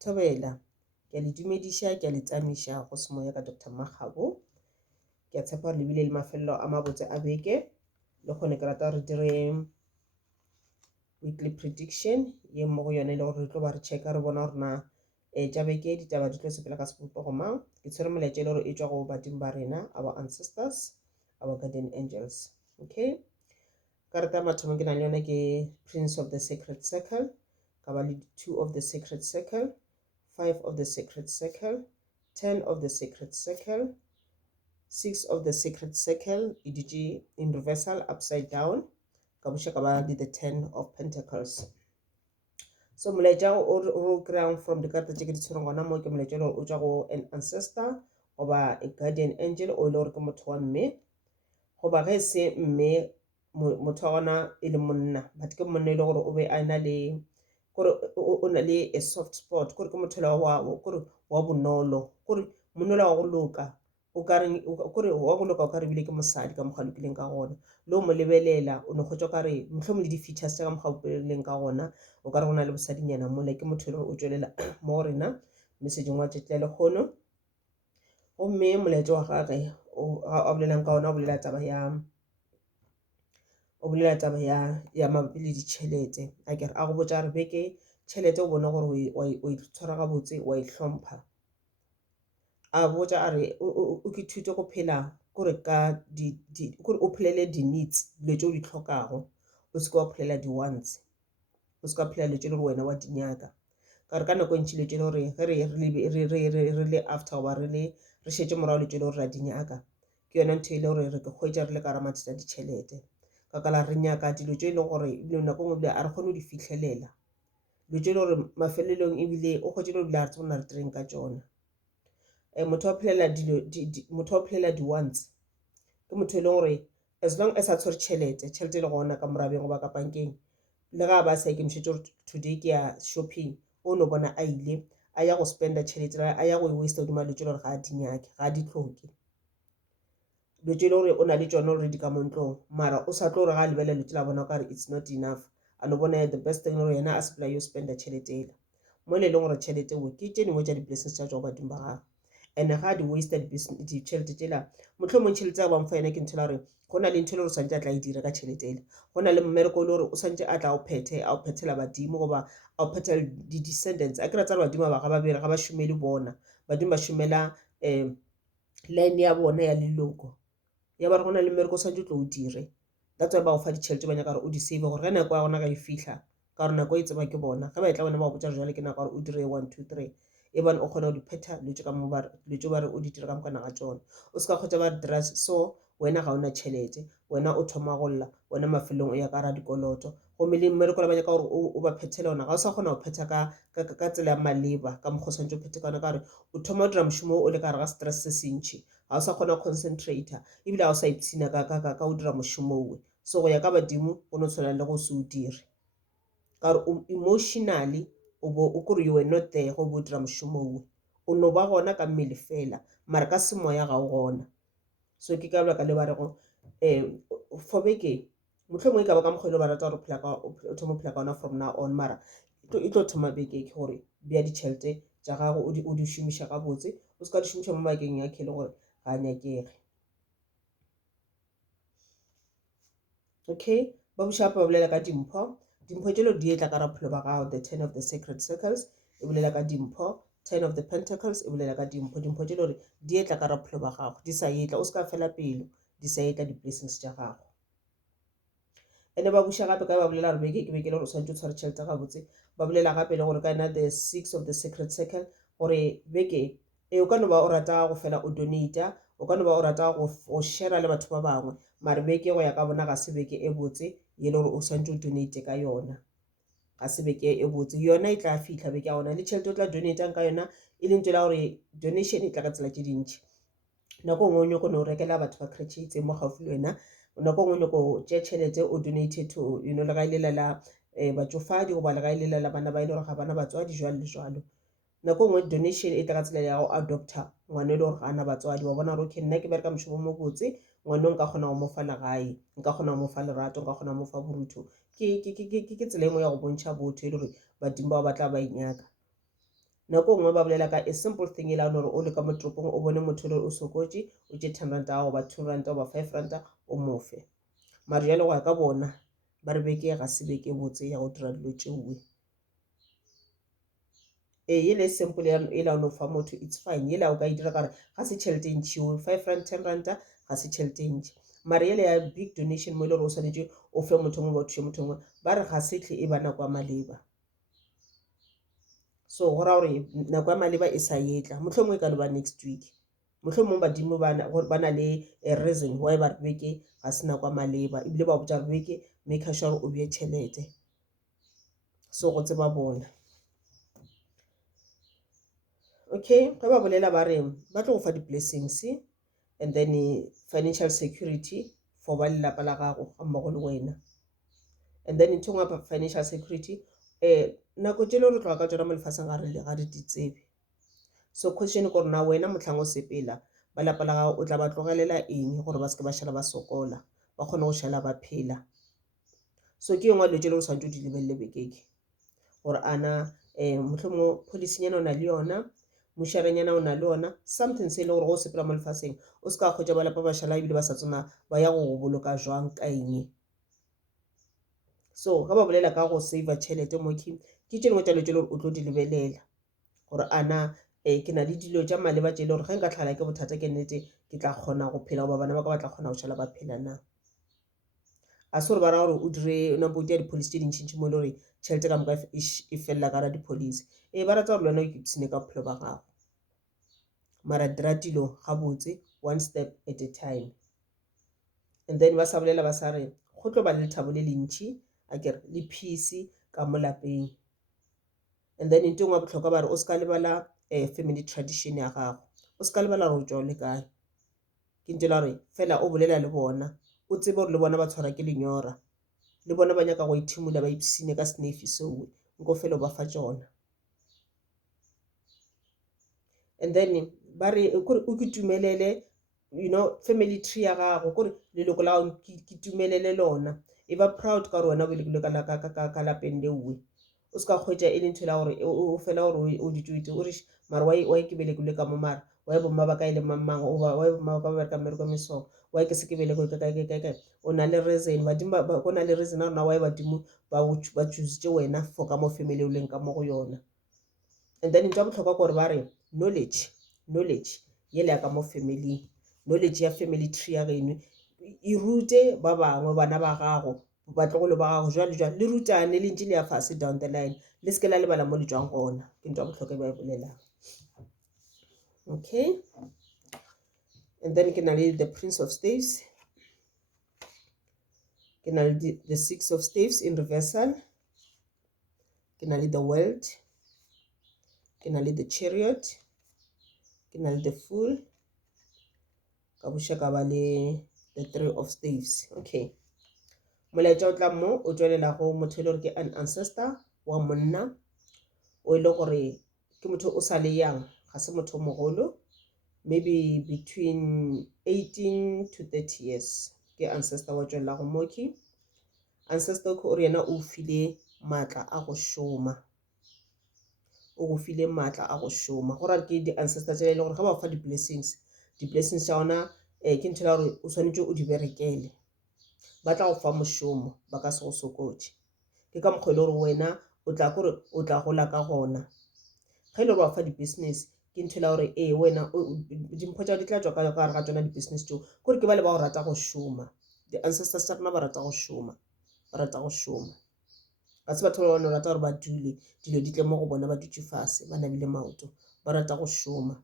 Thobela, ke a le dumedisha, ke a le tsamisha go semoya ka Dr. Magabo. Ke a tshepa re lebile le mafello a mabotse a beke le gone ke rata re dire weekly prediction ye mo go yone le gore re tlo ba re checka re bona gore na tša beke ditaba di tlo sepela ka sepopo go mang. Ke tshwere molaetsa le gore e tswa go badimo ba rena, our ancestors, our guardian angels. Okay, karata mathomo ke nang le yone ke Prince of the Sacred Circle, ka ba le 2 of the Sacred Circle, 5 of the Sacred Circle, 10 of the Sacred Circle, 6 of the Sacred Circle, e dutše in reversal upside down, ka boša ka ba le the 10 of Pentacles. So molaetša o kry-ang from dikarata tše ke di tshwereng gona mo ke molaetša o tšwa go an ancestor goba a guardian angel o ile gore ke motho wa mme goba ge se mme motho wa gona e le monna but ke monna ile gore o be a na le gore o na le a soft spot gore ke motho wa bonolo gore monolo wa go loka o ka re gore wa go loka o ka re bile ke mosadi ka mokgwa lokileng ka gona le o mo lebelela o ne go tswa ka re mohlomong le di-features tša ka mokgwa o peleleng ka gona o ka re go na le bosadinyana mola ke motho le o tswelela mo go rena messageng wa tšetlela le kgono gomme molaetša wa gage a bolelang ka ona o bolela taba ya mabapi le ditšhelete a kere a go botša re beke tšhelete o bona gore o itshwara gabotse wa ihlompha a botša a re o ke thute go phela kore ka kore o phelele di-needs dilo tše o di tlhokago o se ke wa phelela di-wants o se ka phela le tše le gore wena wa dinyaka ka re ka nako ntši le tše le gore ge re le after goba re šetše morago le tše le gore ra dinyaka ke yona ntho e le gore re ke hwetša re le ka ra mathata ditšhelete ka kala re nyaka dilo tše e leng gore ebile nako ngwe bile a re kgone go di fitlhelela dilo tše e le gore mafelelong ebile o hwetše le bile a re tsebona re direng ka tšona motho wa phelela di-wants ke motho e leng gore as long as a tshwere tšhelete e le gona ka morabeng goba ka bankeng le ga ba sa ikemišetše gore today ke ya shopping o no bona a ile a ya go spenda tšhelete a ya go e waste hodima dilo tše le gore ga a di nyake ga a di tlhoke dilo tše le gore o na le tšona already ka mo ntlong mara o sa tlo gore ga a lebelela dilo tše la bona o kare it's not enough a no bona the best thing gore yena a sepela yo spenda tšhelete ela mo le leng gore tšhelete o ke tše dingwe tša di-blessings tša tšwa badimo ba gagwe and ga di waste ditšhelete tšela mohlomong tšhelete ya bamfa yena ke ntho la gore go na le ntho le gore o swantse a tla e dira ka tšhelete ele go na le mmereko le gore o swantse a tla a o phethela badimo goba a o phethela di-descendants a kry-a tsa badimo ba ga ba bere ga ba šomele bona badimo ba šomela line ya bona ya leloko ya ba re go na le mmereko o swantse o tlo o dire that's why ba go fa ditšhelete ba nyaka gore o di save gore ge nako ya gona ga e fitlha ka gore nako e tseba ke bona ge ba e tla bona ba go botša jale ke nako gore o dire 1 2 3 e bane o kgona go di phetha dilo tše ba re o di dire ka mokana ga tsona o se ka kgwetša ba re dira so wena ga ona tšhelete wena o thoma go lla wena mafelong o ya ka ra dikoloto gomme le mmereko la ba nyaka gore o ba phethele ona ga o sa kgona go phetha ka tsela ya maleba ka mokgwa o swantse o phethe ka ona ka gore o thoma o dira mošomo o le ka re ga stress se se ntšhi ga o sa kgona go concentrata ebile ga o sa ipshina ka o dira mošomo owe so go ya ka badimo go no tshwana le go se o dire ka gore emotionally o bo o kore you were not there go bo dira mošomo owe o no ba gona ka mmele fela mara ka semoya ga o gona so ke ka lebaka le ba rego for beke mohlomong e ka ba ka mokgwa ile ba rata gore o thoma phela ka ona from now on mara e tlo thoma beke ke gore bea ditšhelete tša gago o di šomiša gabotse o se ka di šomiša mo bakeng ya kele gore ga a nyakege okay ba bošapa ba bolela ka dimpho tšelo di etla ka raphelo ba gago the 10 of the sacred circles e bolela ka dimpho 10 of the pentacles e bolela ka dimpho tše le gore di etla ka raphelo ba gago di sa etla o se ka fela pelo di sa etla di-blessings tša gago ene ba buša gape ka ba bolela gore beke ke beke le gore o swantse o tshware tšhelete gabotse ba bolela gape le gore ka ena the 6 of the sacred circle gore beke o ka no ba o rata go fela o donata o ka no ba o rata go share le batho ba bangwe mare beke go ya ka bona ga se beke e botse ye le gore o swantse o donate ka yona ga se beke e botse yona e tla fitlha beke ya gona le tšhelete o tla donatang ka yona e leng tsela gore donation e tla ka tsela tše dintšhi nako ngwe o nyako no rekela batho ba kretšheitseng mo gaufi le wena nako ngwe nyako tšea tšhelete o donate to le ga e lela batšofadi goba le ga e lela bana ba ile gore ga bana batswadi jwalo le jwalo nako ngwe donation e tla ka tsela ya go adopta ngwana e le gore ga ana batswadi wa bona gore okay nna ke bereka mošomo mo botse ngwana nka kgona go mo fa legae nka kgona go mo fa lerato nka kgona go mo fa borutho ke tsela engwe ya go bontšha botho e le gore badimo bao ba tla ba inyaka nako nngwe ba bolela ka a simple thing e la gore o le ka mo toropong o bone motho le o sokotse o tše 10 ranta goba 2 ranta goba 5 ranta o mofe mara jalo go ya ka bona ba re beke ga se beke botse ya go dira dilo tšewe yele simple e la no fa motho it's fine yele o ka dira ka re ga se tšhelete ntši 5 rand 10 ranta ga se tšhelete ntši mara yele ya big donation mo ile gore o swanetše o fe motho mongwe batho motho mongwe ba re ga se tle e ba nako ya maleba so go ra gore nako ya maleba e sa yetla mohlomongwe e ka no ba next week mohlomongwe badimo ba na le a reason why ba re beke ga se nako ya maleba ebile ba botša re beke make sure o bee tšhelete so go tseba bona okay ga ba bolela ba re ba tlo go fa di-blessings and then financial security for ba lelapa la gago ga mmogo le wena and then ntho ngwe financial security nako tše le re tloga ka tsona mo lefatsheng ga re di tsebe so question gore na wena motlhang o sepela ba lapa la gago o tla ba tlogelela eng gore ba se ke ba šala ba sokola ba kgone go šala ba phela so ke yengwe dilo tše le go swantse o di lebelele bekeke gore ana mohlomongwe policynyana o na le yona mošarenyana o na le yona something se e le gore go sepela mo lefatsheng o se ka kgwetša ba lapa ba šala ebile ba sa tsona ba ya go boloka jwang ka eng so ga ba bolela ka go save tšhelete mo ke tše dingwe tša dilo tše le gore o tlo di lebelela gore ana ke na le dilo tša maleba tše le gore ga nka tlhala ke bothata ke nnete ke tla kgona go phela goba bana ba ka ba tla kgona go šala ba phela na a se gore ba ra gore o dire nampo tia di-police tše dintšintši mo e le gore tšhelete ka moka e felela ka ra di-police ba rata gore le wena o ikipsene ka bophelo ba gago mara dira dilo gabotse one step at a time and then ba sa bolela ba sa re go tlo ba le lethabo le lentšhi a kere le peace ka mo lapeng and then ntho ngwe botlhokwa ba re o se ka lebala family tradition ya gago o se ka lebala gore o tšwa le kae ke ntho la gore fela o bolela le bona o tsebe gore le bona ba tshwara ke lenyora le bona ba nyaka go ithimola ba ipsine ka snefi sewe nko fela o ba fa tšona and then ba re kore o ke tumelele family tree ya gago kore leloko la gago ke tumelele lona e ba proud ka gore wena o belegile ka lapeng leuwe o se ka kgwetša e le ntho la gore o fela gore o ditwete o re mara wa ke belegile ka mo mara wa e bomma ba ka e le mamang wa e bomma ba ka bereka mmereko mesogo wa ke se ke belegile kae o na le reason badimo go na le reason a rona wa e badimo ba choositše wena for ka mo family o leng ka mo go yona and then ntwa botlhokwa gore ba re knowledge yele ya ka mo family knowledge ya family tree ya geno e rute ba bangwe bana ba gago batlogolo ba gago jwale le rutane le ntše le ya fase down the line le se ke la lebala mo le tswang gona ke ntwa botlhokwa ba e bolelang okay and then ke na le the prince of staves ke na le the six of staves in reversal ke na le the world ke na le the chariot ke na le the fool ka bošaka ba le the three of staves okay molaetša o tla mo o tswelela go motho e le gore ke an ancestor wa monna o e le gore ke motho o sa le yang ga se motho mogolo maybe between 18 to 30 years ke ancestor wa tswelela go moki ancestor o re yena o file maatla a go šoma o go file maatla a go šoma go ra ke di-ancestor tša e le gore ga ba fa di-blessings tša ona ke ntho la gore o swanetše o di berekele ba tla go fa mošomo ba ka se go sokotše ke ka mokgwa e le gore wena o tla kore o tla gola ka gona ga e le gore wa fa di-business ke ntho la gore wena dimpho tšao di tla tswa ka gare ga tsona di-business tšeo kore ke ba le ba go rata go šoma di-ancestors tša rona ba rata go šoma ga se batho ba bane rata gore ba dule dilo di tle mo go bona ba dutse fase ba nabile maoto ba rata go šoma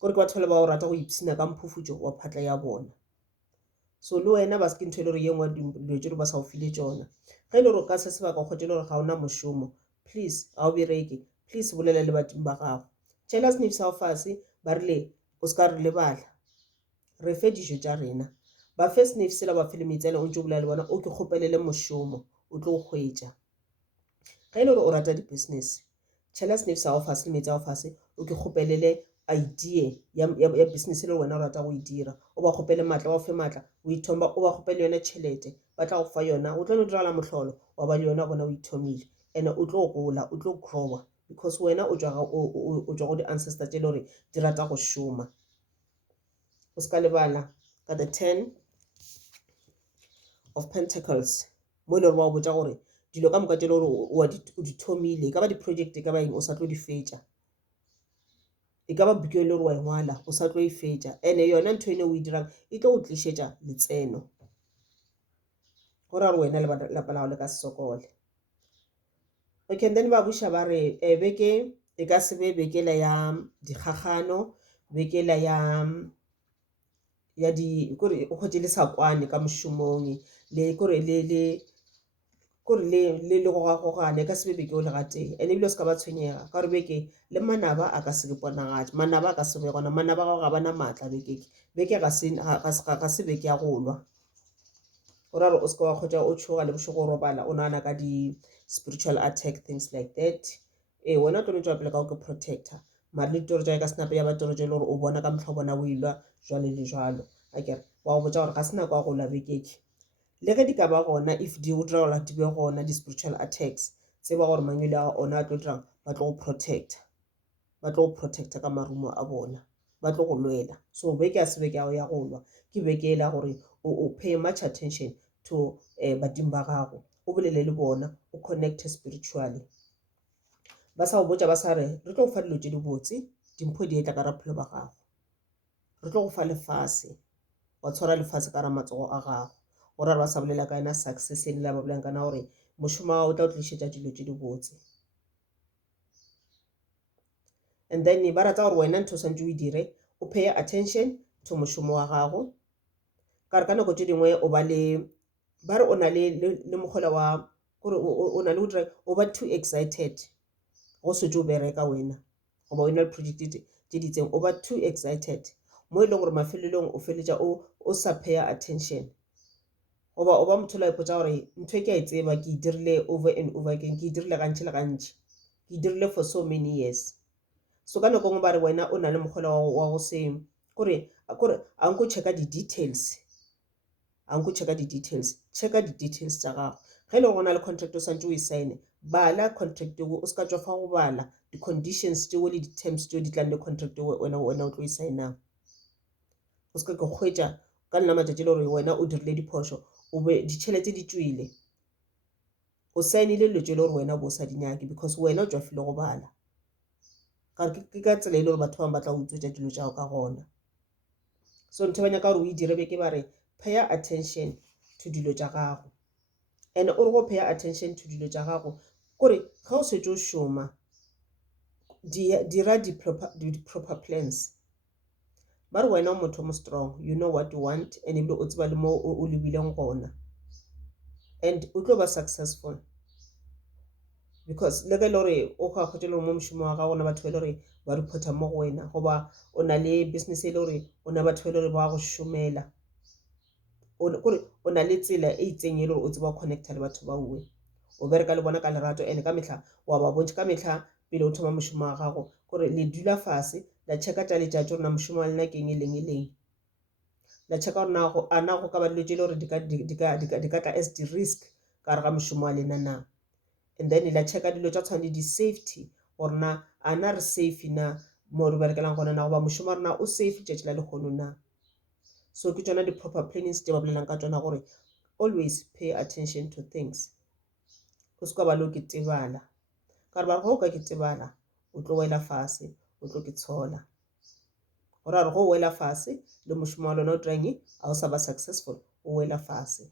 kore ke batho ba go rata go ipsina ka mphufutšo wa phatla ya bona so le wena ba se ke ntho e le gore ye ngwe dilo tše ba sa go file tšona ga e le gore ka se sebaka o kgwetse le gore ga ona mošomo please ga o bereke please bolela le badimo ba gago tšhaela senefi sa go fase ba rile o se ka re lebala re fe dijo tša rena ba fe senefi sela ba fe le metsele o ntse o bolela le bona o ke kgopelele mošomo o tlo go hwetša ga e le gore o rata di-business tšhaela senefi sa go fase le metsi a go fase o ke kgopelele idea ya business le wena o rata go e dira o ba kgopele maatla ba o fe maatla o ithomba o ba kgopele yona tšhelete ba tla go fa yona o tla no dirala mohlolo wa ba le yona bona o ithomile and o tlo gola o tlo growa because wena o tswa go di-ancestor tse le gore di rata go šoma. O ska lebala ka the 10 of Pentacles mo e le gore wa botsa gore dilo ka moka tse le gore o di thomile, e ka ba di-project, e ka ba eng o sa tlo di fetša, e ka ba buka e le gore wa engwala o sa tlo e fetša, and yona ntho ene o e dirang e tlo go tlišetša letseno, go ra gore wena le lapa la gago le ka se sokole. Okay, then ba buša ba re beke e ka se be bekela ya dikgagano, bekela ya di kore o khotse le sa kwane ka mošomong, le kore le gogagogane ka se be beke o le gateng, and ebile o se ka ba tshwenyega ka gore beke le manaba a ka se ponagate, manaba a ka se be gona, manaba gago ga bana maatla beke ga se beke ya go lwa, go ra gore o se ka wa kgotsa o tshoga le bošego o robala o nagana ka di-spiritual attack, things like that. Wena o tlo tswa pele ka go ke protector, mare le ditoro tsa ka senape ya batoro tse le gore o bona ka motlha o bona o ilwa jwale le jwalo. Akere wa go botsa gore ga se nako ya go lwa bekeke, le ge di ka ba gona, if di go dira gore di be gona di-spiritual attacks, tseba gore mangwele a ona a tlo dirang ba tlo go protecta ka marumo a bona, ba tlo go lwela. So beke a se beke ya go lwa, ke beke e la gore o pay much attention to badimo ba gago, o bolele le bona, o connecte spiritually. Ba sa go botsa ba sa re re tlo go fa dilo tse di botse, dimpho di etla ka raphelo ba gago, re tlo go fa lefase, wa tshwara lefase ka ra matsogo a gago, go ra ba sa bolela ka ena success e la ba bolelang kana gore mošomo wa o tla o tlišetša dilo tse di botse. And then ba rata gore wena ntho santse o e dire, o pay attention to mošomo wa gago, ka re ka nako tse dingwe o ba le ba re o na le mogola wa gore o na le go dira, o ba too excited go setse o bereka wena goba o na le project tse di itseng, o ba too excited mo e leng gore mafelelong o feletša o sa pay attention, goba o ba motho la ipotsa gore ntho e ke a e tseba ke e dirile over and over again, ke e dirile gantši le gantši, ke e dirile for so many years. So ka nako ngwe ba re wena o na le mogola wa go se kore a nko checka di-details, checka di-details tša gago. Ge e le go na le contract o santse o e sign, bala contract o se ka tswa fa go bala di-conditions tšeo le di-terms tšeo di tlang le contract wena o tlo e signang. O se ka ke kgwetša ka nna matšatši le gore wena o dirile diphošo, o be ditšhelete di tswile, o signile dilo tše le gore wena o bo sa di nyake because wena o tswa file go bala, ke ka tsela e le gore batho bangwe ba tla utswetša dilo tšao ka gona. So ntho ba nyaka gore o e dire beke ba re pay attention to dilo tša gago, and o re go pay attention to dilo tša gago kore ga o setse o šoma dira di-proper plans. Ba re wena o motho mo strong, you know what you want, and ebile o tseba le mo o lebileng gona, and o tlo ba successful because le ge le gore o ga kgotse le mo mošomo wa gago na batho ba le gore ba reporta mo go wena, goba o na le business e le gore o na batho ba le gore ba go šomela, kore o na le tsela e itseng e le gore o tseba connecta le batho ba uwe, o bereka le bona ka lerato, and ka mehla wa ba bontšha ka mehla pele o thoma mošomo wa gago gore le dula fase la checka tša letšatši gore na mošomo wa lena ke eng e leng, la checka gore a na go ka ba dilo tše le gore di ka tla as di-risk ka re ga mošomo wa lena na, and then la checka dilo tša tshwane di-safety gore na a na re safe na mo re berekelang gona na, goba mošomo wa rena o safe tšatši la lekgono na. So ke tšona di-proper plannings tše ba bolelang ka tšona gore always pay attention to things, o se ka ba le o ke tebala ka re ba re go ka ke tebala o tlo wela fase, o tlo ke tshola, go ra re go wela fase le mošomo wa lona o dirang a o sa ba successful o wela fase.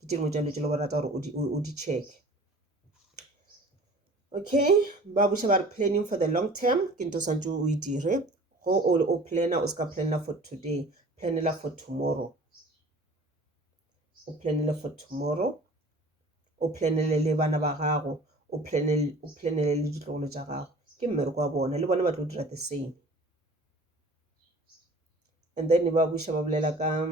Ke tše dingwe tša dilo tše le go rata gore o di check. Okay, ba buša ba re planning for the long term ke ntho santse o e dire, go o plana o se ka planela for today, planela for tomorrow, o planele for tomorrow, o planele le bana ba gago, o planele le ditlogolo tša gago, ke mmereko wa bona le bona ba tlo dira the same. And then ba buša ba bolela ka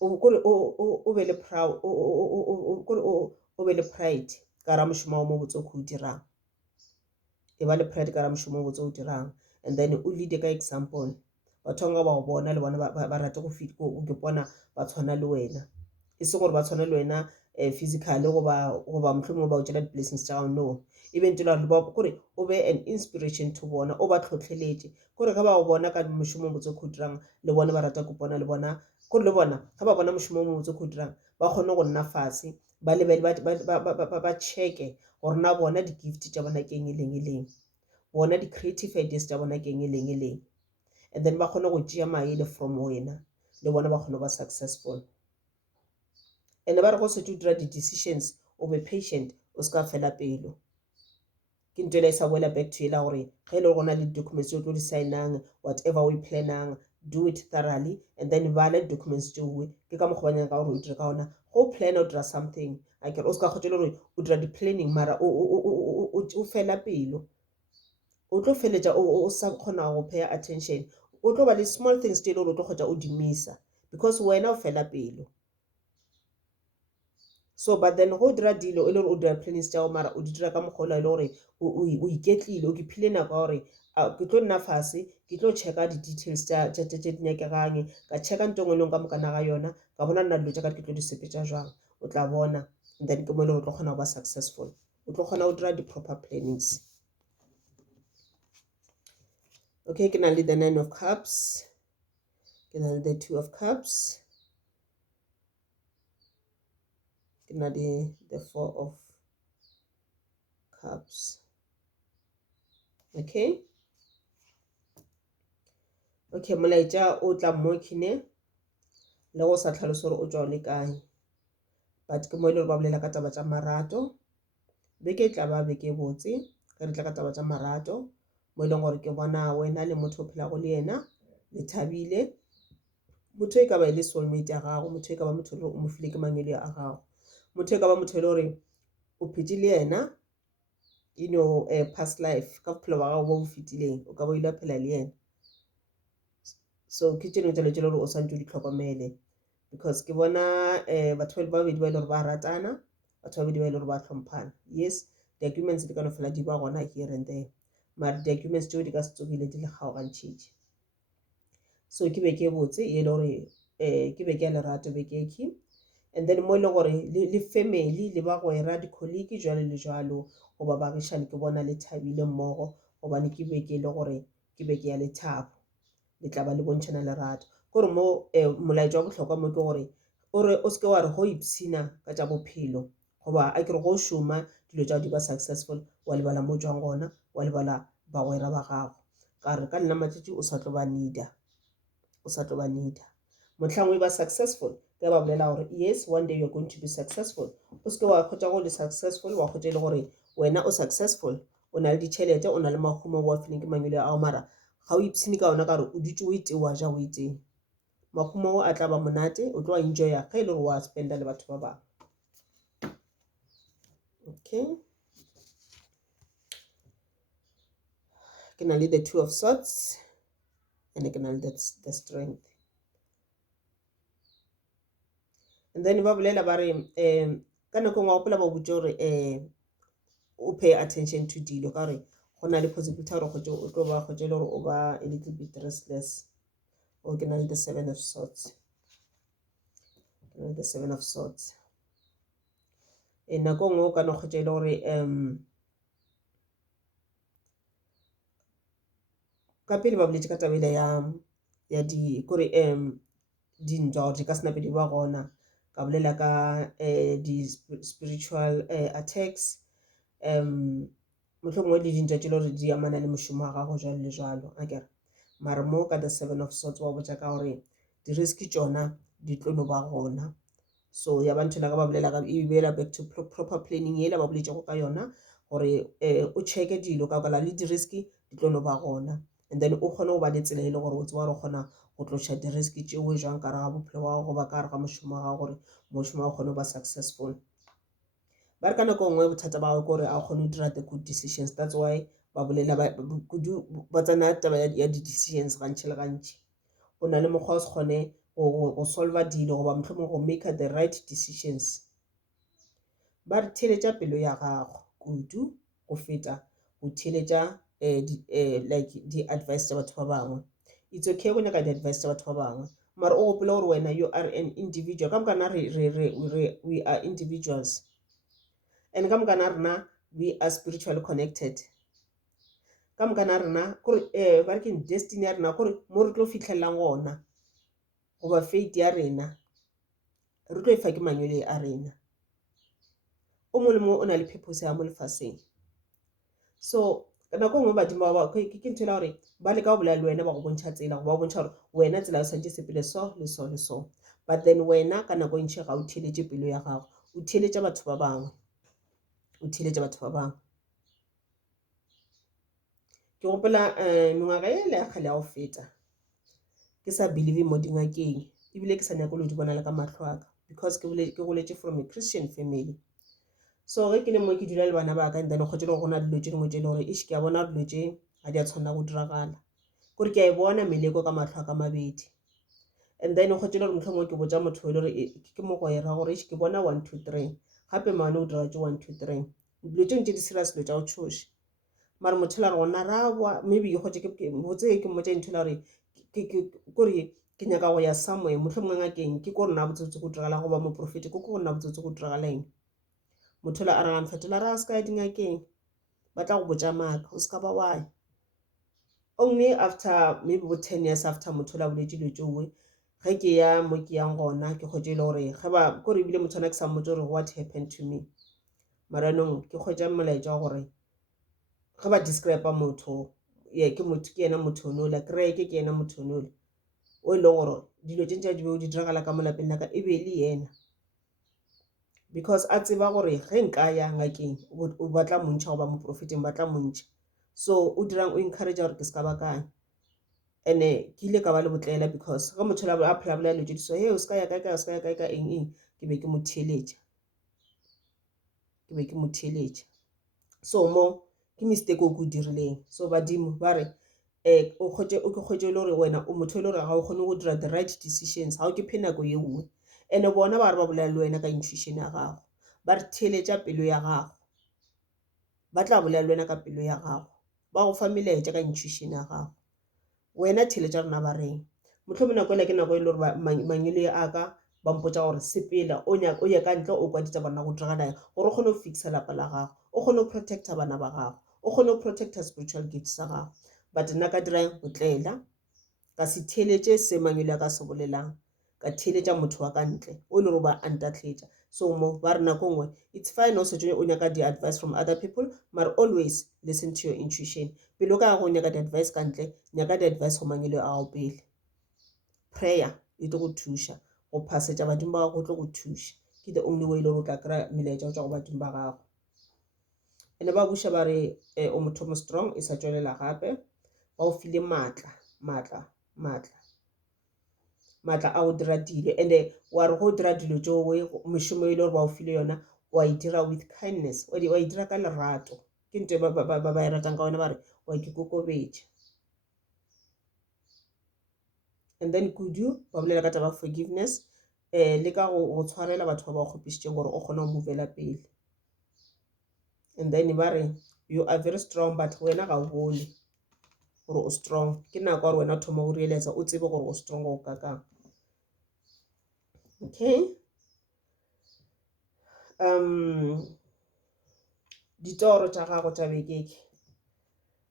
o be le proud, o be le pride ka ra mošomo wa mo botse o ke o dirang, e ba le pride ka ra mošomo o botse o dirang, and then o lead ka example, batho ba ba go bona le bona ba rate go ke bona ba tshwana le wena, e se gore ba tshwana le wena physically goba mohlomongwe ba o tšela di-blessings tša gago, no, eventually kore o be an inspiration to bona o ba tlhotlheletse kore ga ba go bona ka mošomo motse go dirang le bone ba rata go bona le bona kore le bona ga ba bona mošomo motse go dirang ba kgone go nna fase ba lebele ba checke gore na bona di-gift tša bona ke eng e leng bona di-creative ideas tša bona ke eng e leng and then ba kgone go tšea maele from wena le bona ba kgone ba successful and ba re go setse o dira di-decisions o be patient o ska fela pelo ke ntho e sa boela back to ela gore ge e le gona le documents tse o tlo di signang whatever we planang do it thoroughly and then bala di-documents tšewe ke ka mokgwa banyang ka gore o dire ka ona go plan o dira something a kere o ska kgotšele gore o dira di-planning mara o fela pelo o tlo feletša o sa kgona go pay attention o tlo ba le small things tše e le gore o tlo kgotša o di misa because wena o fela pelo so but then go dira dilo e le gore o dira plannings tšao mara o di dira ka mokgwa e le gore o iketlile o ke phile nako ya gore ke tlo nna fase ke tlo checka di-details tše di nyakegang ka checka nto ngwe leng ka mokana ga yona ka bona nna dilo tša ka ke tlo di sepetša jwang o tla bona and then ke mo e le gore o tlo kgona go ba successful o tlo kgona go dira di-proper plannings. Okay, ke na le the 9 of cups, ke na le the 2 of cups, ke na le the 4 of cups. Okay, Molaetsa o tla mo kine le go sa tlhalose gore o tswa le kae but ke mo e le gore ba bolela ka taba tša marato beke tla ba beke botse ge re tla ka taba tša marato mo e leng gore ke bona wena le motho o phelago le yena le thabile motho e ka ba le soulmate ya gago motho e ka ba motho o mo file ke mangwele a gago motho e ka ba motho e le gore o phetse le yena past life ka bophelo ba gago bo bo fetileng o ka ba ile phela le yena so ke tšeno tšale gore o santse o di tlhokomele because ke bona batho ba babedi ba ile gore ba ratana batho ba babedi ba ile gore ba hlomphana yes di-arguments di ka no fela di ba gona here and there mara di-arguments tšeo di ka se tsogile di le kgaogantšhitše so ke beke botse e le gore ke beke ya lerato bekeke and then mo e le gore le family le ba gwera di-colleague jwalo le jwalo goba bagišane ke bona le thabile mmogo gobane ke beke le gore ke beke ya lethabo le tla ba le bontšhana lerato gore mo molaetsa wa bohlokwa mo ke gore ore o seke wa re go ipshina ka tša bophelo goba a kere go šoma dilo tša di ba successful wa lebala mo tswang gona wa lebala bagwera ba gago ka re ka nna matšatši o sa tlo ba needa motlhang o ba successful ke ba bolela gore yes one day you're going to be successful o seke wa khotša go le successful wa khotša le gore wena o successful o na le ditšhelete o na le mahumo wa fileng ke mangwele a mara ga o ipshine ka ona ka gore o dutse o ite wa ja o iteng mahumo a tla ba monate o tlo wa enjoya ga e le gore wa spenda le batho ba bangwe okay ke na le the 2 of swords and ke na le the strength and then ba bolela ba re ka nako ngwe gopola ba botse gore o pay attention to dilo ka gore go na le possibility gore o tlo ba gotse le gore o ba a little bit restless o ke na le the 7 of swords nako ngwe o ka no gotse le gore ka pele ba boletse ka tabela ya di kore dintwa gore di ka senape di ba gona ka bolela ka di-spiritual attacks mohlomongwe le dintwa tše le gore di amana le mošomo wa gago jalo le jalo akere mara mo ka the 7 of swords wa botša ka gore di-risk tšona di tlo no ba gona so ya ba ntho la ka ba bolela ka e beela back to proper planning yela ba boletšego ka yona gore o checke dilo ka kala le di-risk di tlo no ba gona and then o kgone go ba le tsela e le gore o tseba gore kgona go tloša di-risk tšeo jwang ka re ga bophelo wa go ba ka re ga mošomo wa gago gore mošomo wa kgone go ba successful ba re ka nako ngwe bothata ba gago ke gore a kgone go dira the good decisions that's why ba bolela ba tsana taba ya di-decisions gantši le gantši o na le mokgwa o se kgone go solva dilo goba mohlomong go make the right decisions ba re theletša pelo ya gago kudu go feta go theletša like di-advice tša batho ba bangwe it's okay go nyaka di-advice tša batho ba bangwe mara o gopole gore wena you are an individual ka mokana we are individuals and ka mokana rena we are spiritually connected. Ka moka na rena kore ba re ke destiny ya rena kore mo re tlo fitlhellang gona goba fate ya rena re tlo e fa ke manyolo a rena. O mo le mo o na le purpose ya mo lefaseng. So nako nngwe badimo ba ke ntho la gore ba le ka go bolela le wena ba go bontsha tsela go ba bontsha gore wena tsela o santse sepele so le so le so, but then wena ka nako ntšhi ga o theeletse pelo ya gago, o theeletša batho ba bangwe, o theeletša batho ba bangwe. Ke gopola mengwaga e le ya kgale ya go feta ke sa believe mo dingakeng ebile ke sa nyako le di bona le ka mahlo aka because ke goletše from a Christian family. So ge ke le mo ke dula le bana ba ka and then go go na dilo tše dingwe tše le gore ke a bona dilo tše ga di a tshwanela go diragala kore ke a e bona meleko ka mahlo a ka mabedi, and then go le gore mohlomongwe ke botsa motho le gore ke mogwera gore ke bona 1 2 3 gape maane o dira tše 1 2 3 dilo tše ntše di serious dilo tša go tshoša mara motho la gona ra bua maybe ke gotse ke botse ke mmotsa ntho la gore kore ke nyaka go ya somewhere mohlomongwe ngakeng ke ko rena botsotse go diragala go ba moprofete ko rena botsotse go diragala eng. Motho la a re ga mfetola ra ska ya dingakeng ba tla go botsa maka o ska ba why. Only after maybe 10 years after motho la boletše dilo tšowe ge ke ya mo ke yang gona ke kgwetše le gore ge ba kore ebile motho ana ke sa mmotse gore what happened to me, mara nong ke kgwetša molaetša wa gore ge ba describe motho ke yena motho nola kreke ke yena motho nola o ile gore dilo tše ntša di be di diragala ka molapeng la ka e be le yena because a tseba gore ge nka ya ngakeng o batla montšha go ba moprofeteng batla montšha, so o dirang o encourage gore ke ska ba kae ene ke ile ka ba le botlela because ge motho la a phela bolela dilo tše di so he o ska ya kae o ska ya kae ka eng ke be ke mo theeletša, so mo ke mistake o ke dirileng. So badimo ba re o ke kgwetše le gore wena o motho le gore ga o kgone go dira the right decisions ga o ke phe nako ye nngwe ene bona ba re ba bolela le wena ka intuition ya gago ba re theeletša pelo ya gago ba tla bolela le wena ka pelo ya gago ba go fa melaetša ka intuition ya gago wena theeletša rena ba reng mohlomongwe nako ele ke nako e le gore manyelo a ka ba mpotša gore sepela o ye ka ntle o kwaditša bana go diragala gore o kgone go fixa lapa la gago o kgone go protecta bana ba gago o kgone go protecta spiritual gifts sa gago, but nna ka dira botlela ka se theeletše se manyelo a ka se bolelang ka theeletša motho wa ka ntle o le gore ba antatletša. So mo ba re nako nngwe it's fine also o nyaka di-advice from other people but always listen to your intuition pele o ka go nyaka di-advice ka ntle nyaka di-advice go manyelo a gago pele. Prayer e tlo go thuša go phasetša badimo ba gago go tlo go thuša ke the only way le gore o tla kry-a melaetša go tšwa go badimo ba gago ene ba buša ba re o motho mo strong e sa tšwelela gape ba o file maatla a go dira dilo and wa re go dira dilo tšowe mošomo e le gore ba o file yona wa e dira with kindness wa e dira ka lerato ke ntho ba e ratang ka wena ba re wa ke kokobetša, and then kudu ba bolela ka taba forgiveness le ka go tshwarela batho ba ba kgopišitšeng gore o kgone go movela pele, and then ba re you are very strong but wena ga o bone gore o strong ke nako gore wena o thoma go realize o tsebe gore o strong go kakang. Okay, ditoro tša gago tša bekeke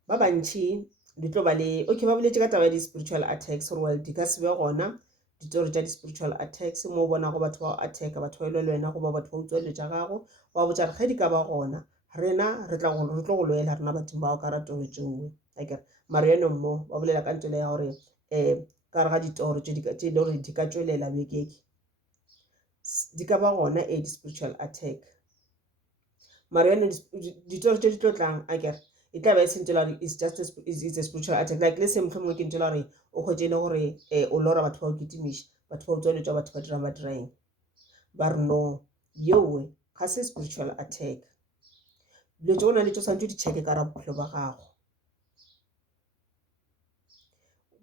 ba bantši di tlo ba le okay ba boletše ka taba ya di-spiritual attacks gore well di ka se be gona ditoro tša di-spiritual attacks mo o bonago batho ba go attacka batho ba ile le wena goba batho ba utswa dilo tša gago wa botša re ge di ka ba gona rena re tlo go lwela rena badimo bao ka ratoro tšengwe akere mara yone mo ba bolela ka ntole ya gore ka re ga ditoro tše le gore di ka tšwelela bekeke di ka ba gona di-spiritual attack mara yone ditoro tše di tlo tlang akere e tla ba e sentse la gore it's a spiritual attack like le se mohlomongwe ke ntho la gore o kgwetše le gore o lora batho ba o kitimiša batho ba utswa dilo tša batho ba dirang ba diraeng ba re no yewe ga se spiritual attack dilo tše o na le tšo santse di check-e ka ra bophelo ba gago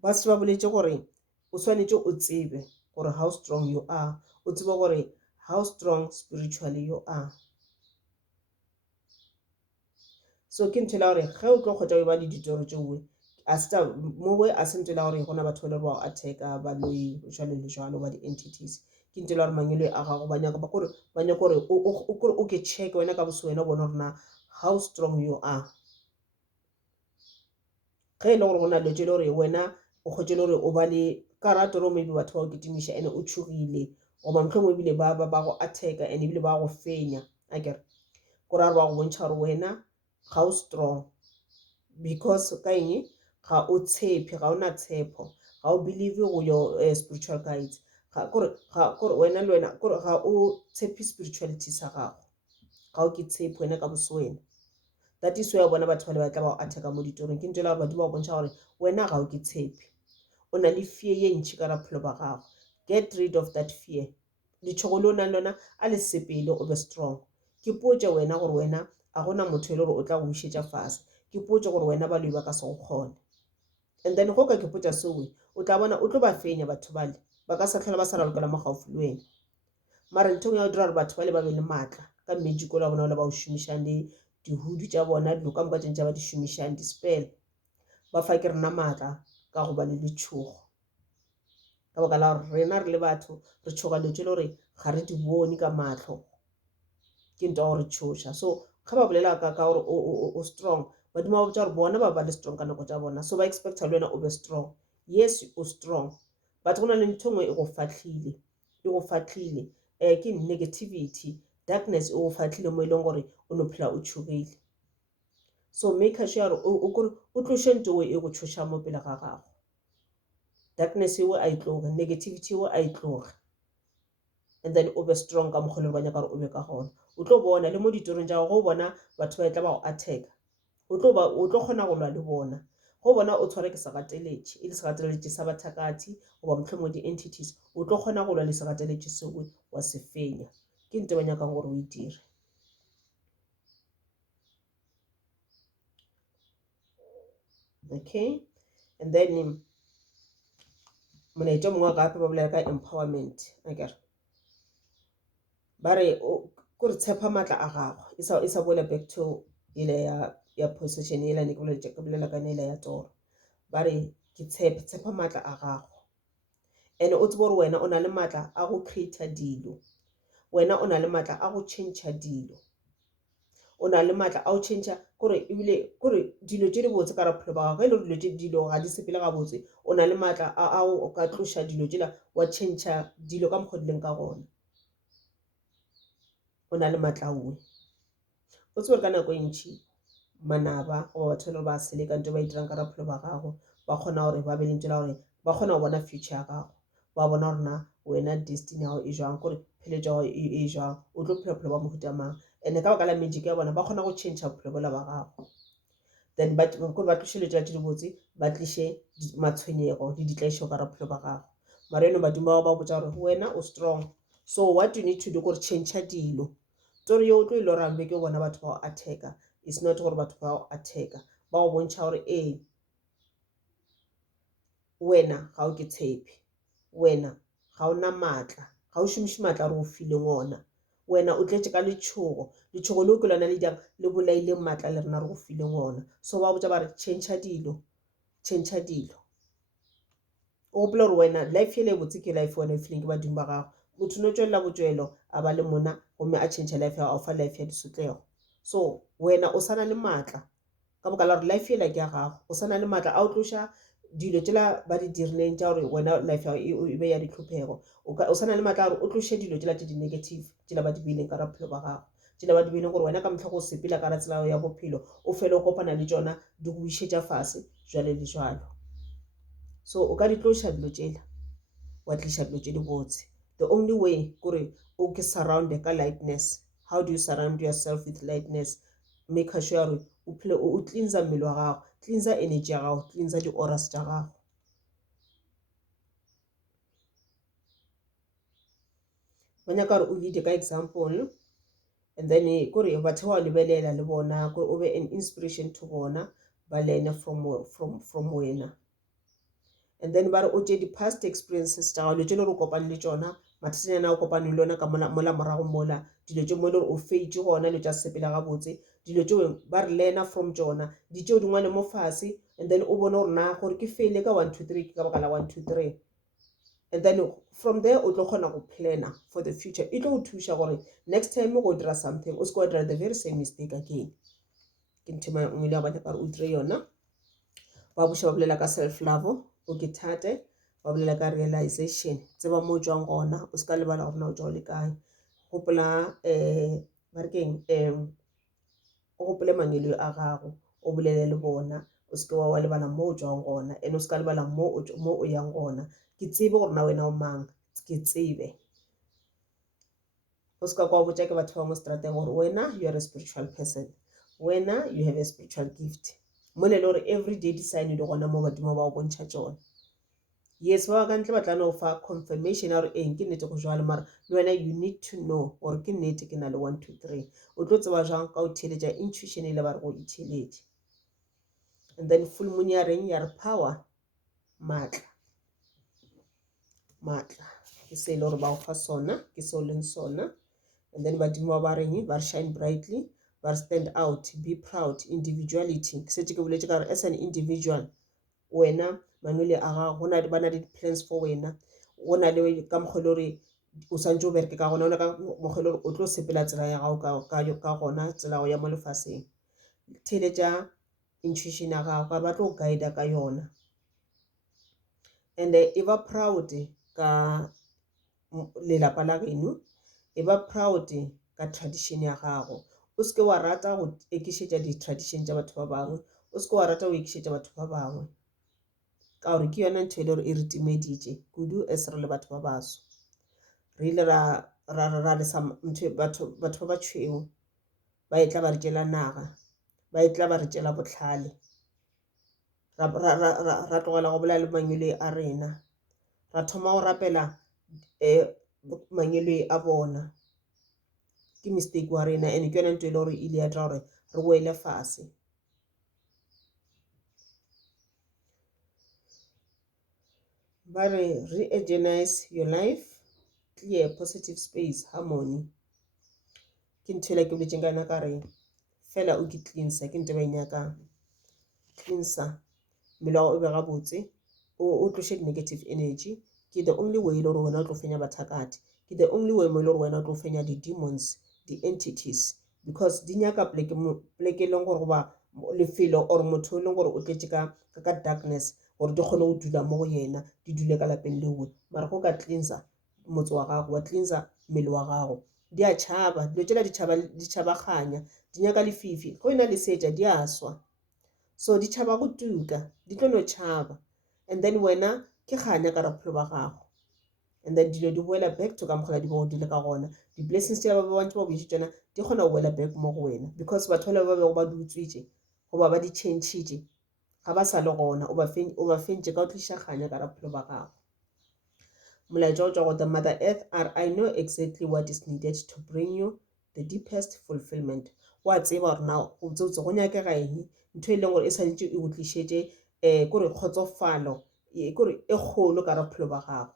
ba se ba boletše gore o swanetše o tsebe gore how strong you are o tsebe gore how strong spiritually you are. So ke ntho la gore ge o tlo kgotsa o ba le ditoro tšewe mowe a se ntho la gore gona batho ba le ba go attacka ba loi jalo le jalo ba di-entities ke ntho la gore manyelo a gago ba nyaka gore o ke check wena ka boso wena bona gore na how strong you are. Ge e le gore go na le tse le gore wena o kgotse le gore o ba le karato ro maybe batho ba o ketimiša ene o tshogile goba motlhong ebile ba go attacka and ebile ba go fenya akere ko ra re ba go bontšha gore wena ga o strong because ka eng ga o tshepe ga o na tshepo ga o believe go your spiritual guides kore wena le wena kore ga o tshepe spirituality sa gago ga o ke tshepe wena ka boswena. That is where bona batho ba le ba tla ba go attacka mo ditorong ke ntse le gore badimo ba bontšha gore wena ga o ke tshepe o na le fear ye ntšhi ka raphelo ba gago. Get rid of that fear. Letšhogo le o nang lona a le sepele o be strong. Ke potše wena gore wena a gona motho e le gore o tla go išetša fase. Ke potše gore wena ba loi ba ka se go kgone. And then go ka ke potša sewe o tla bona o tlo ba fenya batho bale ba ka sa tlhola ba sa ralokela mo gaufi le wena. Mara nthong ya go dira gore batho bale ba be le maatla ka magic la bona le ba o šomišang le dihudu tša bona dilo ka moka tšeng tša ba di šomišang di-spell ba fa ke rena maatla ka go ba le letšhogo ka baka la gore rena re le batho re tšhoga dilo tše le gore ga re di bone ka matlho ke nto gore tšhoša. So ga ba bolela ka gore o strong badimo ba botša gore bona ba ba le strong ka nako tša bona so ba expecta le wena o be strong. Yes o strong but go na le ntho ngwe e go fatlhile ke negativity darkness e go fatlhile mo e leng gore o no phela o tšhogile. So make sure o tloše nto e go tšhoša mo pele ga gago. Darkness eo a itloga negativity eo a itloga and then o be strong ka mokgwa le ba nyaka gore o be ka gona o tlo bona le mo ditorong tša go bona batho ba tla ba go attacka o tlo kgona go lwa le bona go bona o tshware ke segateletše e le segateletše sa bathakati goba mohlomong di-entities o tlo kgona go lwa le segateletše seo wa se fenya ke nte ba nyakang gore o e dire. Okay, and then molaetša mongwe gape ba bolela ka empowerment akere ba re kore tshepa maatla a gago e sa boela back to ile ya position e la ne ke bolela ka nela ya toro ba re ke tshepa maatla a gago ene o tsebe gore wena o na le maatla a go creator dilo wena o na le maatla a go change dilo o na le maatla a go change kore ebile kore dilo tše di botse ka raphelo ba gago ge e le dilo ga di sepele ga botse o na le maatla a o ka tloša dilo tšela wa change dilo ka mokgodileng ka gona o na le maatla uwe o tsebe ka nako e ntšhi manaba goba batho le ba seleka nto ba itirang ka raphelo ba gago ba kgona gore ba be le ntela gore ba kgona go bona future ya gago ba bona gore na wena destiny ya gago e jwang kore pheletšo ya gago e jwang o tlo phela bophelo ba mohuta mang ande ka baka la magic ya bona ba kgona go change bophelo bola ba gago then kore ba tlošeletša tše di botse ba tliše matshwenyego le ditlaišo ka raphelo ba gago mara eno badimo bao ba botša gore wena o strong so what you need to do kore change dilo tori yo o tlo ile gorang beke o bona batho ba go attacka is not gore batho ba go attacka ba go bontšha gore wena ga o ke tshepe wena ga o na maatla ga o šomiše maatla re go fileng ona wena o tletše ka letšhogo le o ke lona le diang le bolaileng maatla le rena re go fileng ona so ba botša ba re change dilo o gopola gore wena life ele e botse ke life wena e fileng ke badimo ba gago motho no tšwelela botšwelo a ba le mona gomme a change life ya gago fa life ya disotlego so wena o sana le maatla ka boka la gore life ela ke ya gago o sana le maatla a o tloša dilo tšela ba di dirileng tša gore wena life ya e be ya ditlhophego o sana le maatla a gore o tloše dilo tšela tše di-negative tšela ba di beileng ka raphelo ba gago tšela ba di beileng gore wena ka motlha go sepela ka ratsela ya bophelo o fele o kopana le tšona di go išetša fase jwale le jwalo so o ka di tloša dilo tšela wa tliša dilo tše di botse. The only way kore o ke surround ka lightness. How do you surround yourself with lightness? Make sure o cleansa mmele wa gago cleansa energy ya gago cleansa di-auras tša gago ba nyaka gore o lead ka example and then kore batho ba o lebelela le bona kore o be an inspiration to bona ba learne from wena and then ba re o tše di-past experiences tša gago dilo tše le gore o kopane le tšona mathatanyana o kopane le yona ka mola morago mola dilo tše mo le gore o feitše gona dilo tša sepela gabotse dilo tšeo ba re learna from tšona di tšeo dingwane mo fase and then o bone gore na gore ke faile ka 1 2 3 ke ka baka la 1 2 3 and then from there o tlo kgona go plana for the future e tlo go thuša gore next time go dira something o se ko wa dira the very same mistake again ke ntho mangwe ba nyaka o dire yona. Ba boša ba bolela ka self love, o ke thate, ba bolela ka realization, tseba mo tswang gona, o ska lebala gore na o tswa le kae. Gopola ba re keng o gopole mangelo a gago, o bolele le bona, o seke wa lebala mo o tswang gona, and o ska lebala mo o yang gona. Ke tsebe gore na wena o mang, ke tsebe. O ska kwa botša ke batho ba mo strateng gore wena you are a spiritual person, wena you have a spiritual gift. Mo le gore every day di sign di gona mo badimo ba o bontšha tsona. Yes, ba ka ntle ba tla no fa confirmation ya gore eng ke nnete go jwale, mara le wena you need to know gore ke nnete ke na le 1 2 3. O tlo tseba jang ka o theletša intuition ile ba re go itheletše. And then full moon ya reng ya re power, matla ke se ile gore ba o fa sona, ke se o leng sona. And then badimo ba reng ba shine brightly, ba stand out, be proud, individuality. Ke setse ke boletše ka gore as an individual wena mangwele a gago ba na le plans for wena, go na le ka mokgwa le gore o santse o bereke ka gona, o na ka mokgwa le gore o tlo sepela tsela ya gago ka gona tsela ya mo lefaseng. Theletša intuition ya gago ka ba tlo guide ka yona. And e ba proud ka lelapa la geno, e ba proud ka tradition ya gago. O seke wa rata go ekišetša di-tradition tša batho ba bangwe, o seke wa rata go ekišetša batho ba bangwe, ka gore ke yona ntho e le gore e re timeditše kudu as re le batho ba baso. Re ile ra lesa batho ba batšhweu ba e tla ba re tšela naga, ba e tla ba re tšela bohlale, ra tlogela go bolela le mangwele a rena, ra thoma go rapela mangwele a bona. Ke mistake wa rena, and ke yona ntho e le gore ile ya tla gore re boele fase. Ba re re-energize your life, clear positive space, harmony. Ke ntho ele ke boletšeng ka yona ka re fela o ke cleanser, ke ntho ba e nyakang. Cleanser mmele wa go o be gabotse, o tloše negative energy. Ke the only way le gore wena o tlo fenya bathakati, ke the only way mo le gore wena o tlo fenya di-demons, di-entities, because di nyaka pleke e leng gore goba lefelo or motho e leng gore o tletše ka darkness, gore di kgone go dula mo go yena, di dule ka lapeng lewe. Mara go ka cleanser motse wa gago, wa cleanser mmele wa gago, di a tšhaba dilo tšela di tšhabaganya, di nyaka lefifi, go ena le setša di a swa, so di tšhaba go tuka, di tlo no tšhaba. And then wena ke kganya ka bophelo ba gago, and then dilo di boela back to ka mokgola di bo di le ka gona. Di-blessings tšela ba bantši ba boešo tšona di kgona go boela back mo go wena, because batho ba bego ba di utswitše goba ba di changile ga ba sa le gona, o ba fentše ka o tliša kganya ka bophelo ba gago. Molaetša o tšwa go the Mother Earth I know exactly what is needed to bring you the deepest fulfillment. Wa tseba gore na go tsotse go nyakega eng, ntho e leng gore e santše e go tlišetše kore kgotsofalo kore e kgolo ka bophelo ba gago.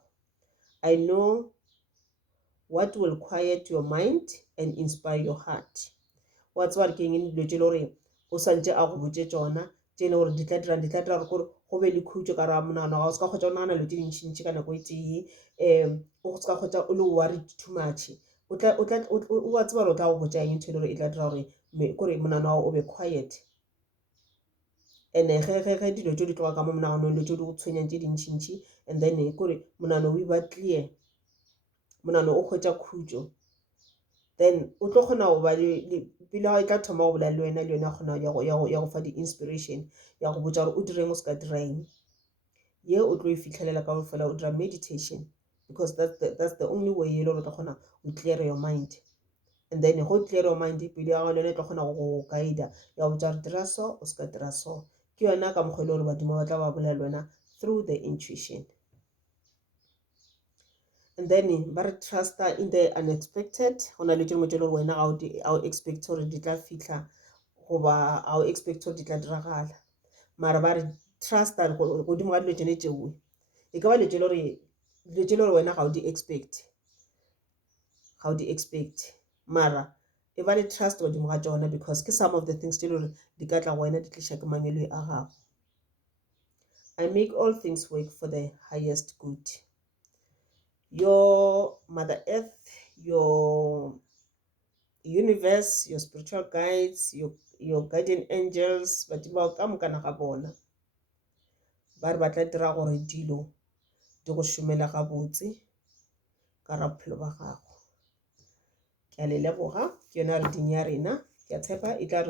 I know what will quiet your mind and inspire your heart. Wa tseba ke eng dilo tše le gore o santše a go botše tšona tše e le gore di tla dira gore go be le khutšo ka ra monagano ga o ska kgotša o nagana dilo tše dintšintši ka nako e tee, o ska kgotša o le worried too much. O wa tseba gore o tla go botša eng ntho e le gore e tla dira gore kore monagano wa o be quiet. And ge dilo tše di tloga ka mo monaganong dilo tše di go tshwenyang tše dintšintši, and then kore monagano o ba clear, monagano o kgwetša khutšo, then o tlo kgona go ba pele ga e tla thoma go bolela le wena le yone kgona ya go fa di-inspiration ya go botša gore o direng o ska direng. Ye o tlo e fitlhelela ka go fela o dira meditation, because that's the only way ye le gore o tla kgona go clear your mind. And then go clear your mind pele ya gona le tla kgona go guida ya go botša gore dira so o ska dira so. Ke yona ka mokgwa e le gore badimo ba tla ba bolela le wena through the intuition. And then ba re trusta in the unexpected. Go na le tše dingwe tše le gore wena ga o expect gore di tla fitlha goba ga o expect gore di tla diragala, mara ba re trusta godimo ga dilo tšene tšeo e ka ba dilo tše le gore wena ga o di expect, mara e ba le trust godimo ga tšona, because ke some of the things tše le gore di ka tla go wena di tliša ke mangwele a gago. I make all things work for the highest good. Your Mother Earth, your universe, your spiritual guides, your guardian angels ba di ba ka mokana ga bona ba re batla dira gore dilo di go šomela ga botse ka ra bophelo ba gago ke a le leboga ke yona reading ya rena ke a tshepa e tla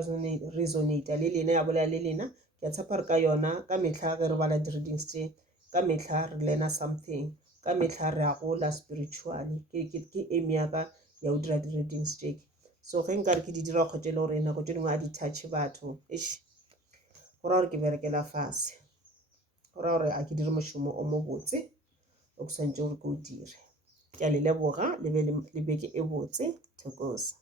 resonate le lena ya bolela le lena ke a tshepa re ka yona ka mehla ge re bala di-readings tse ka mehla re learna something ka mehla re a gola spiritually ke aim ya ka ya go dira di-readings tse so ge nka re ke di dira kgotse le gore nako tse dingwe a di touch batho go ra gore ke berekela fase go ra gore a ke dire mošomo o mo botse o ke swantse gore ke o dire ke a le leboga le beke e botse thokoza